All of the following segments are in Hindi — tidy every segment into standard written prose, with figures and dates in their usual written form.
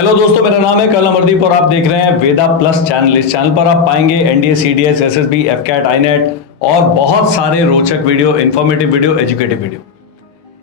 हेलो दोस्तों, मेरा नाम है कल अमरदीप और आप देख रहे हैं वेदा प्लस चैनल। इस चैनल पर आप पाएंगे एनडीए, सीडीएस, एसएसबी, एफकैट, आईनेट और बहुत सारे रोचक video, informative video, educative video.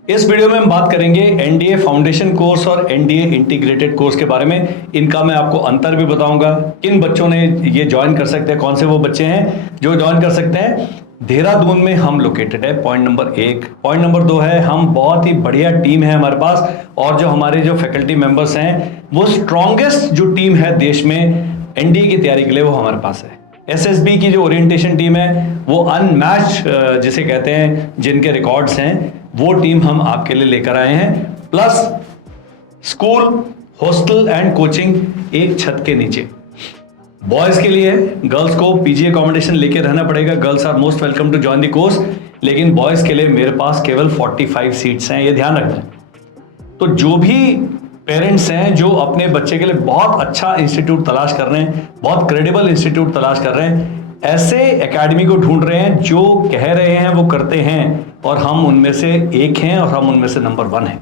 इस वीडियो में हम बात करेंगे एनडीए फाउंडेशन कोर्स और एनडीए इंटीग्रेटेड कोर्स के बारे में। इनका मैं आपको अंतर भी बताऊंगा, किन बच्चों ने ये ज्वाइन कर सकते हैं, कौन से वो बच्चे हैं जो ज्वाइन कर सकते हैं। देहरादून में हम लोकेटेड है, पॉइंट नंबर 1। पॉइंट नंबर 2 है, हम बहुत ही बढ़िया टीम है हमारे पास, और जो हमारे जो फैकल्टी मेंबर्स हैं वो स्ट्रॉन्गेस्ट जो टीम है देश में एनडीए की तैयारी के लिए, वो हमारे पास है। एसएसबी की जो ओरिएंटेशन टीम है वो अनमैच्ड जिसे कहते हैं, जिनके रिकॉर्ड्स हैं, वो टीम हम आपके लिए लेकर आए हैं। Plus school, hostel and coaching एक छत के नीचे। बॉयज के लिए गर्ल्स को पीजी अकोमोडेशन लेके रहना पड़ेगा। Girls are most welcome to join the course, लेकिन बॉयज के लिए मेरे पास केवल 45 सीट्स हैं, ये ध्यान रखना। तो जो भी पेरेंट्स हैं जो अपने बच्चे के लिए बहुत अच्छा इंस्टीट्यूट तलाश कर रहे हैं, बहुत क्रेडिबल इंस्टीट्यूट तलाश कर रहे हैं, ऐसे एकेडमी को ढूंढ रहे हैं जो कह रहे हैं वो करते हैं, और हम उनमें से एक हैं और हम उनमें से नंबर 1 हैं।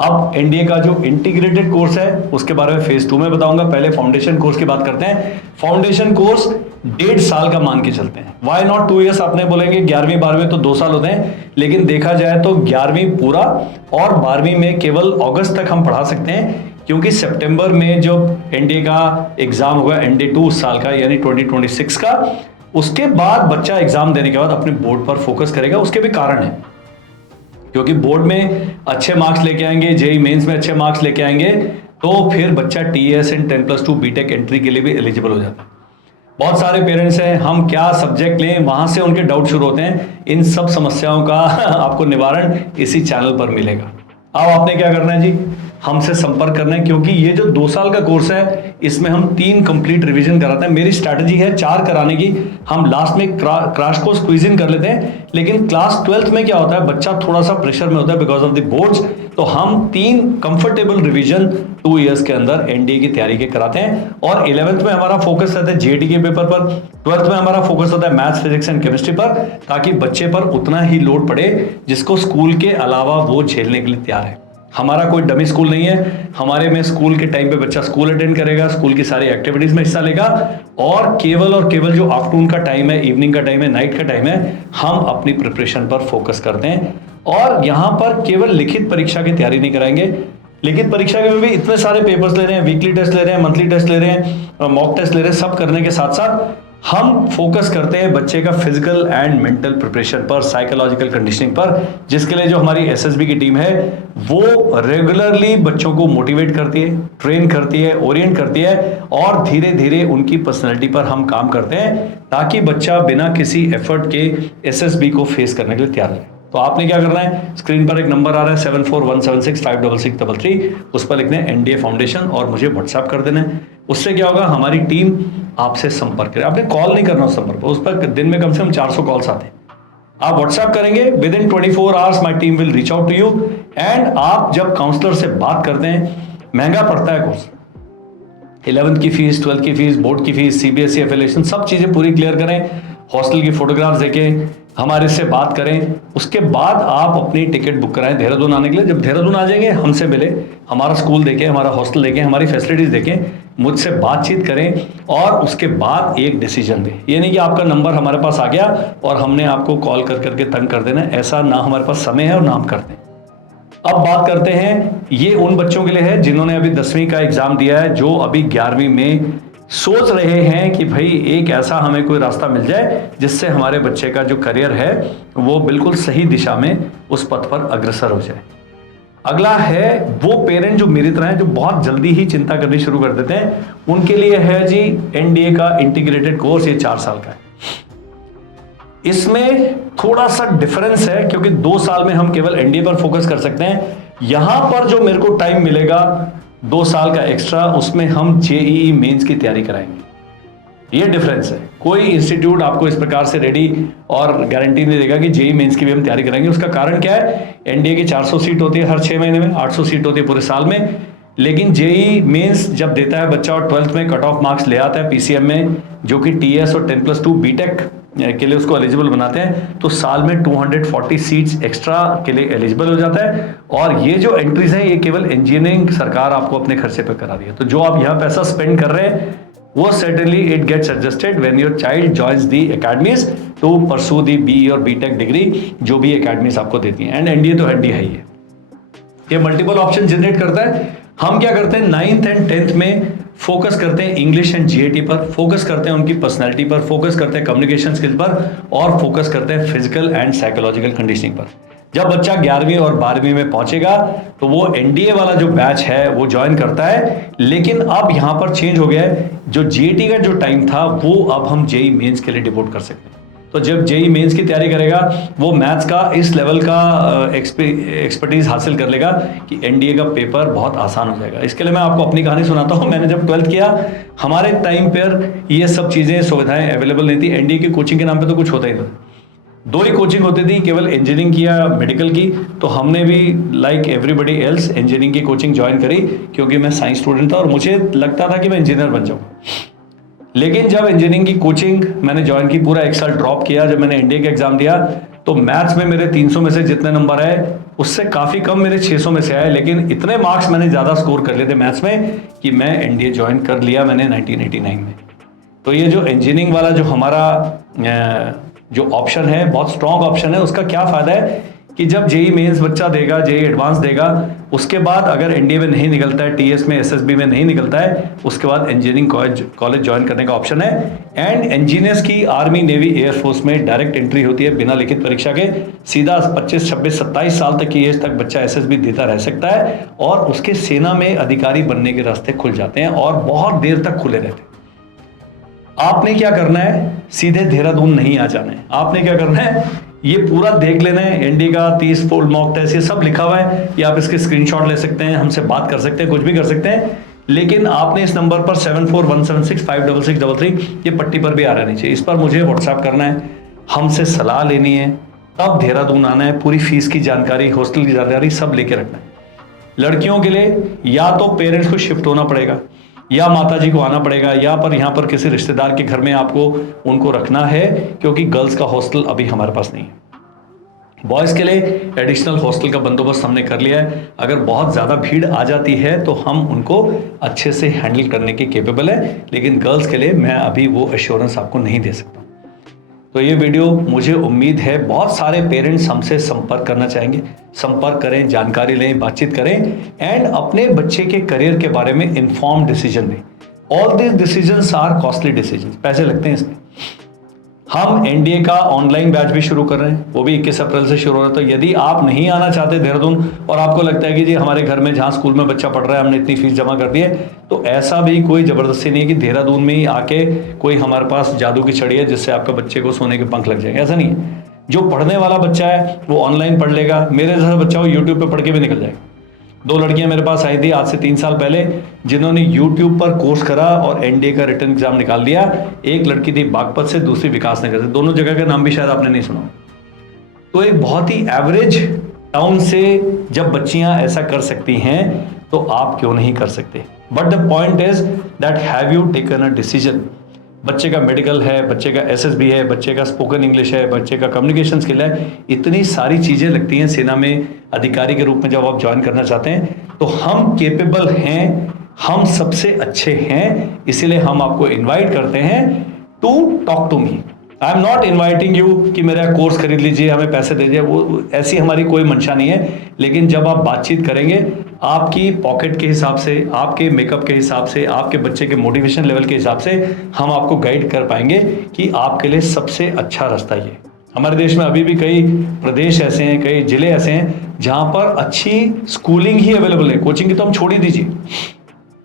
अब एनडीए का जो इंटीग्रेटेड कोर्स है उसके बारे में फेज 2 में बताऊंगा। पहले फाउंडेशन कोर्स की बात करते हैं। फाउंडेशन कोर्स 1.5 साल का मान के चलते हैं। Why not 2 years? आपने बोलेंगे 11वीं 12वीं तो 2 साल होते हैं, लेकिन देखा जाए तो 11वीं पूरा और 12वीं में केवल अगस्त तक हम पढ़ा सकते हैं, क्योंकि सितंबर में जो एनडीए का एग्जाम होगा, एनडीए 2 साल का यानी 2026 का, उसके बाद बच्चा एग्जाम देने के बाद अपने बोर्ड पर फोकस करेगा। उसके भी कारण है, क्योंकि बोर्ड में अच्छे मार्क्स लेके आएंगे, जेई मेंस में अच्छे मार्क्स लेके आएंगे, तो फिर बच्चा टीएस एंड 10+2 बीटेक एंट्री के लिए भी एलिजिबल हो जाता है। बहुत सारे पेरेंट्स हैं, हम क्या सब्जेक्ट लें, वहां से उनके डाउट शुरू होते हैं। इन सब समस्याओं का आपको निवारण इसी चैनल पर मिलेगा। अब आपने क्या करना है जी, हमसे संपर्क करना है, क्योंकि ये जो 2 साल का कोर्स है इसमें हम 3 कंप्लीट रिवीजन कराते हैं। मेरी स्ट्रैटेजी है 4 कराने की। हम लास्ट में क्रैश कोर्स स्क्वीज इन कर लेते हैं, लेकिन क्लास 12th में क्या होता है, बच्चा थोड़ा सा प्रेशर में होता है बिकॉज ऑफ द बोर्ड्स, तो हम 3 कंफर्टेबल रिवीजन 2 इयर्स के अंदर एनडीए की तैयारी के कराते हैं। और 11th में हमारा फोकस रहता है जेईटी के पेपर पर, 12th में हमारा फोकस होता है मैथ्स, फिजिक्स एंड केमिस्ट्री पर, ताकि बच्चे पर उतना ही लोड पड़े जिसको स्कूल के अलावा वो झेलने के लिए तैयार है। हमारा कोई डमी स्कूल नहीं है। हमारे में स्कूल के टाइम पे बच्चा स्कूल अटेंड करेगा, स्कूल की सारी एक्टिविटीज में हिस्सा लेगा, और केवल जो आफ्टरनून का टाइम है, इवनिंग का टाइम है, नाइट का टाइम है, हम अपनी प्रिपरेशन पर फोकस करते हैं। और यहां पर केवल लिखित परीक्षा की तैयारी नहीं कराएंगे। लिखित परीक्षा के में भी इतने सारे पेपर्स ले रहे हैं, वीकली टेस्ट ले रहे हैं, मंथली टेस्ट ले रहे हैं, मॉक टेस्ट ले रहे हैं। सब करने के साथ साथ हम फोकस करते हैं बच्चे का फिजिकल एंड मेंटल प्रिपरेशन पर, साइकोलॉजिकल कंडीशनिंग पर, जिसके लिए जो हमारी एसएसबी की टीम है वो रेगुलरली बच्चों को मोटिवेट करती है, ट्रेन करती है, ओरिएंट करती है, और धीरे धीरे उनकी पर्सनैलिटी पर हम काम करते हैं, ताकि बच्चा बिना किसी एफर्ट के एसएसबी को फेस करने के लिए तैयार रहे। तो आपने क्या करना है, स्क्रीन पर एक नंबर आ रहा है 7417656633, उस पर लिखना है एनडीए फाउंडेशन और मुझे व्हाट्सएप कर देना है। उससे क्या होगा, हमारी टीम आपसे संपर्क करें। आपने कॉल नहीं करना उस नंबर पर, उस पर दिन में कम से कम 400 कॉल्स आते हैं। आप व्हाट्सएप करेंगे, within 24 hours my team will reach out to you. And आप जब काउंसलर से बात करते हैं, महंगा पड़ता है कोर्स, 11th की फीस, 12th की फीस, बोर्ड की फीस, सीबीएसई एफिलिएशन, सब चीजें पूरी क्लियर करें, हॉस्टल की फोटोग्राफ्स देखें, हमारे से बात करें। उसके बाद आप अपनी टिकट बुक कराएं देहरादून आने के लिए। जब देहरादून आ जाएंगे, हमसे मिले, हमारा स्कूल देखें, हमारा हॉस्टल देखें, हमारी फैसिलिटीज देखें, मुझसे बातचीत करें, और उसके बाद एक डिसीजन दें। ये नहीं कि आपका नंबर हमारे पास आ गया और हमने आपको कॉल कर करके तंग कर देना, ऐसा ना हमारे पास समय है और ना हम करते हैं। अब बात करते हैं, ये उन बच्चों के लिए है जिन्होंने अभी 10वीं का एग्जाम दिया है, जो अभी 11वीं में सोच रहे हैं कि भाई एक ऐसा हमें कोई रास्ता मिल जाए जिससे हमारे बच्चे का जो करियर है वो बिल्कुल सही दिशा में उस पथ पर अग्रसर हो जाए। अगला है वो पेरेंट जो मेरी तरह है, जो बहुत जल्दी ही चिंता करनी शुरू कर देते हैं, उनके लिए है जी एनडीए का इंटीग्रेटेड कोर्स। ये 4 साल का है। इसमें थोड़ा सा डिफरेंस है, क्योंकि 2 साल में हम केवल एनडीए पर फोकस कर सकते हैं। यहां पर जो मेरे को टाइम मिलेगा 2 साल का एक्स्ट्रा, उसमें हम जेईई मेंस की तैयारी कराएंगे। ये डिफरेंस है। कोई इंस्टीट्यूट आपको इस प्रकार से रेडी और गारंटी नहीं देगा कि जेईई मेंस की भी हम तैयारी कराएंगे। उसका कारण क्या है, एनडीए की 400 सीट होती है हर 6 महीने में, 800 सीट होती है पूरे साल में, लेकिन जेईई मेंस जब देता है बच्चा और 12th में कट ऑफ मार्क्स ले आता है पीसीएम में, जो कि टीएस और 10+2 बीटेक के लिए उसको एलिजिबल बनाते हैं तो साल में 240 सीट्स एक्स्ट्रा के लिए एलिजिबल हो जाता है। और ये जो एंट्रीज हैं ये केवल इंजीनियरिंग सरकार आपको अपने खर्चे पर करा रही है। तो जो आप यहाँ पैसा स्पेंड कर रहे हैं वो certainly it gets adjusted when your child joins the academies to pursue the BE और BTech डिग्री जो भी academies आपको देती हैं। एंड एनडीए तो एनडीए है ही है, ये मल्टीपल ऑप्शन जनरेट करता है। हम क्या करते हैं 9th एंड 10th में फोकस करते हैं इंग्लिश एंड जीएटी पर, फोकस करते हैं उनकी पर्सनैलिटी पर, फोकस करते हैं कम्युनिकेशन स्किल पर, और फोकस करते हैं फिजिकल एंड साइकोलॉजिकल कंडीशनिंग पर। जब बच्चा 11वीं और 12वीं में पहुंचेगा तो वो एनडीए वाला जो बैच है वो ज्वाइन करता है। लेकिन अब यहां पर चेंज हो गया है, जो जीएटी का जो टाइम था वो अब हम जेई मेंस के लिए डिवोट कर सकते हैं। तो जब जेई मेंस की तैयारी करेगा वो मैथ्स का इस लेवल का एक्सपर्टीज हासिल कर लेगा कि एनडीए का पेपर बहुत आसान हो जाएगा। इसके लिए मैं आपको अपनी कहानी सुनाता हूँ। मैंने जब 12th किया हमारे टाइम पर ये सब चीज़ें सुविधाएं अवेलेबल नहीं थी। एनडीए की कोचिंग के नाम पे तो कुछ होता ही नहीं, 2 ही कोचिंग होती थी, केवल इंजीनियरिंग की या मेडिकल की। तो हमने भी लाइक एवरीबडी एल्स इंजीनियरिंग की कोचिंग ज्वाइन करी क्योंकि मैं साइंस स्टूडेंट था और मुझे लगता था कि मैं इंजीनियर बन जाऊँ। लेकिन जब इंजीनियरिंग की कोचिंग मैंने ज्वाइन की, पूरा 1 साल ड्रॉप किया, जब मैंने एनडीए का एग्जाम दिया तो मैथ्स में मेरे 300 में से जितने नंबर आए उससे काफ़ी कम मेरे 600 में से आए। लेकिन इतने मार्क्स मैंने ज़्यादा स्कोर कर लिए थे मैथ्स में कि मैं एनडीए ज्वाइन कर लिया मैंने 1989 में। तो ये जो इंजीनियरिंग वाला जो हमारा जो ऑप्शन है बहुत स्ट्रॉन्ग ऑप्शन है। उसका क्या फ़ायदा है कि जब जेई मेंस बच्चा देगा, जेई एडवांस देगा, उसके बाद अगर एनडीए में नहीं निकलता है, टीएस में, एसएसबी में नहीं निकलता है, उसके बाद इंजीनियरिंग कॉलेज ज्वाइन करने का ऑप्शन है। एंड इंजीनियर्स की आर्मी, नेवी, एयरफोर्स में डायरेक्ट एंट्री होती है बिना लिखित परीक्षा के। सीधा 25, 26, 27 साल तक की एज तक बच्चा एसएसबी देता रह सकता है और उसके सेना में अधिकारी बनने के रास्ते खुल जाते हैं और बहुत देर तक खुले रहते हैं। आपने क्या करना है, सीधे देहरादून नहीं आ जाना है। आपने क्या करना है, ये पूरा देख लेना है। एनडी का 30 फुल मॉक टेस्ट ये सब लिखा हुआ है, ये आप इसके स्क्रीनशॉट ले सकते हैं, हमसे बात कर सकते हैं, कुछ भी कर सकते हैं। लेकिन आपने इस नंबर पर 7417656633 ये पट्टी पर भी आ रहनी चाहिए, इस पर मुझे व्हाट्सएप करना है, हमसे सलाह लेनी है, तब देहरादून आना है। पूरी फीस की जानकारी, हॉस्टल की जानकारी सब लेके रखना है। लड़कियों के लिए या तो पेरेंट्स को शिफ्ट होना पड़ेगा या माताजी को आना पड़ेगा या पर यहाँ पर किसी रिश्तेदार के घर में आपको उनको रखना है, क्योंकि गर्ल्स का हॉस्टल अभी हमारे पास नहीं है। बॉयज़ के लिए एडिशनल हॉस्टल का बंदोबस्त हमने कर लिया है। अगर बहुत ज़्यादा भीड़ आ जाती है तो हम उनको अच्छे से हैंडल करने के केपेबल है, लेकिन गर्ल्स के लिए मैं अभी वो एश्योरेंस आपको नहीं दे सकता। तो ये वीडियो, मुझे उम्मीद है बहुत सारे पेरेंट्स हमसे संपर्क करना चाहेंगे। संपर्क करें, जानकारी लें, बातचीत करें एंड अपने बच्चे के करियर के बारे में इन्फॉर्म डिसीजन लें। All this decisions are costly decisions, पैसे लगते हैं इसमें। हम एनडीए का ऑनलाइन बैच भी शुरू कर रहे हैं, वो भी 21 अप्रैल से शुरू हो रहा है। तो यदि आप नहीं आना चाहते देहरादून और आपको लगता है कि जी हमारे घर में जहाँ स्कूल में बच्चा पढ़ रहा है हमने इतनी फीस जमा कर दी है, तो ऐसा भी कोई ज़बरदस्ती नहीं है कि देहरादून में ही आके कोई हमारे पास जादू की छड़ी है जिससे आपका बच्चे को सोने के पंख लग जाएंगे, ऐसा नहीं है। जो पढ़ने वाला बच्चा है वो ऑनलाइन पढ़ लेगा, मेरे जैसा बच्चा वो यूट्यूब पर पढ़ के भी निकल जाएगा। 2 लड़कियां मेरे पास आई थी आज से 3 साल पहले, जिन्होंने YouTube पर कोर्स करा और एनडीए का रिटर्न एग्जाम निकाल दिया। एक लड़की थी बागपत से, दूसरी विकास नगर से, दोनों जगह का नाम भी शायद आपने नहीं सुना। तो एक बहुत ही एवरेज टाउन से जब बच्चियां ऐसा कर सकती हैं तो आप क्यों नहीं कर सकते। But the point is that have you taken a decision. बच्चे का मेडिकल है, बच्चे का एसएसबी है, बच्चे का स्पोकन इंग्लिश है, बच्चे का कम्युनिकेशन स्किल है, इतनी सारी चीज़ें लगती हैं सेना में अधिकारी के रूप में। जब आप ज्वाइन करना चाहते हैं तो हम केपेबल हैं, हम सबसे अच्छे हैं, इसीलिए हम आपको इनवाइट करते हैं to talk to me. I am not inviting you कि मेरा कोर्स खरीद लीजिए, हमें पैसे दीजिए, वो ऐसी हमारी कोई मंशा नहीं है। लेकिन जब आप बातचीत करेंगे, आपकी पॉकेट के हिसाब से, आपके मेकअप के हिसाब से, आपके बच्चे के मोटिवेशन लेवल के हिसाब से हम आपको गाइड कर पाएंगे कि आपके लिए सबसे अच्छा रास्ता ये। हमारे देश में अभी भी कई प्रदेश ऐसे हैं, कई जिले ऐसे हैं जहाँ पर अच्छी स्कूलिंग ही अवेलेबल है। कोचिंग की तो हम छोड़ ही दीजिए,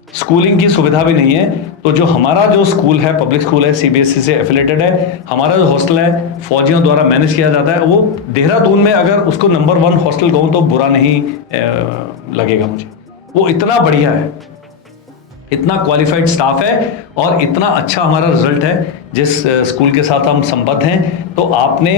स्कूलिंग की सुविधा भी नहीं है। तो जो हमारा जो स्कूल है, पब्लिक स्कूल है, सीबीएसई से एफिलेटेड है, हमारा जो हॉस्टल है फौजियों द्वारा मैनेज किया जाता है, वो देहरादून में अगर उसको नंबर 1 हॉस्टल कहूँ तो बुरा नहीं लगेगा मुझे। वो इतना बढ़िया है, इतना क्वालिफाइड स्टाफ है और इतना अच्छा हमारा रिजल्ट है जिस स्कूल के साथ हम संबद्ध हैं। तो आपने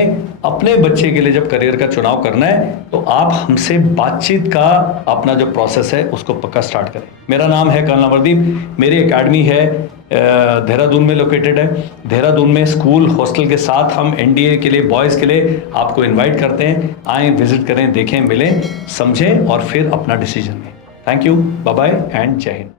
अपने बच्चे के लिए जब करियर का चुनाव करना है तो आप हमसे बातचीत का अपना जो प्रोसेस है उसको पक्का स्टार्ट करें। मेरा नाम है कर्नल अमरदीप, मेरी एकेडमी है देहरादून में लोकेटेड है। देहरादून में स्कूल हॉस्टल के साथ हम एनडीए के लिए, बॉयज़ के लिए आपको इनवाइट करते हैं। आएँ, विजिट करें, देखें, मिलें, समझें और फिर अपना डिसीजन लें। Thank you, bye bye and जय हिंद।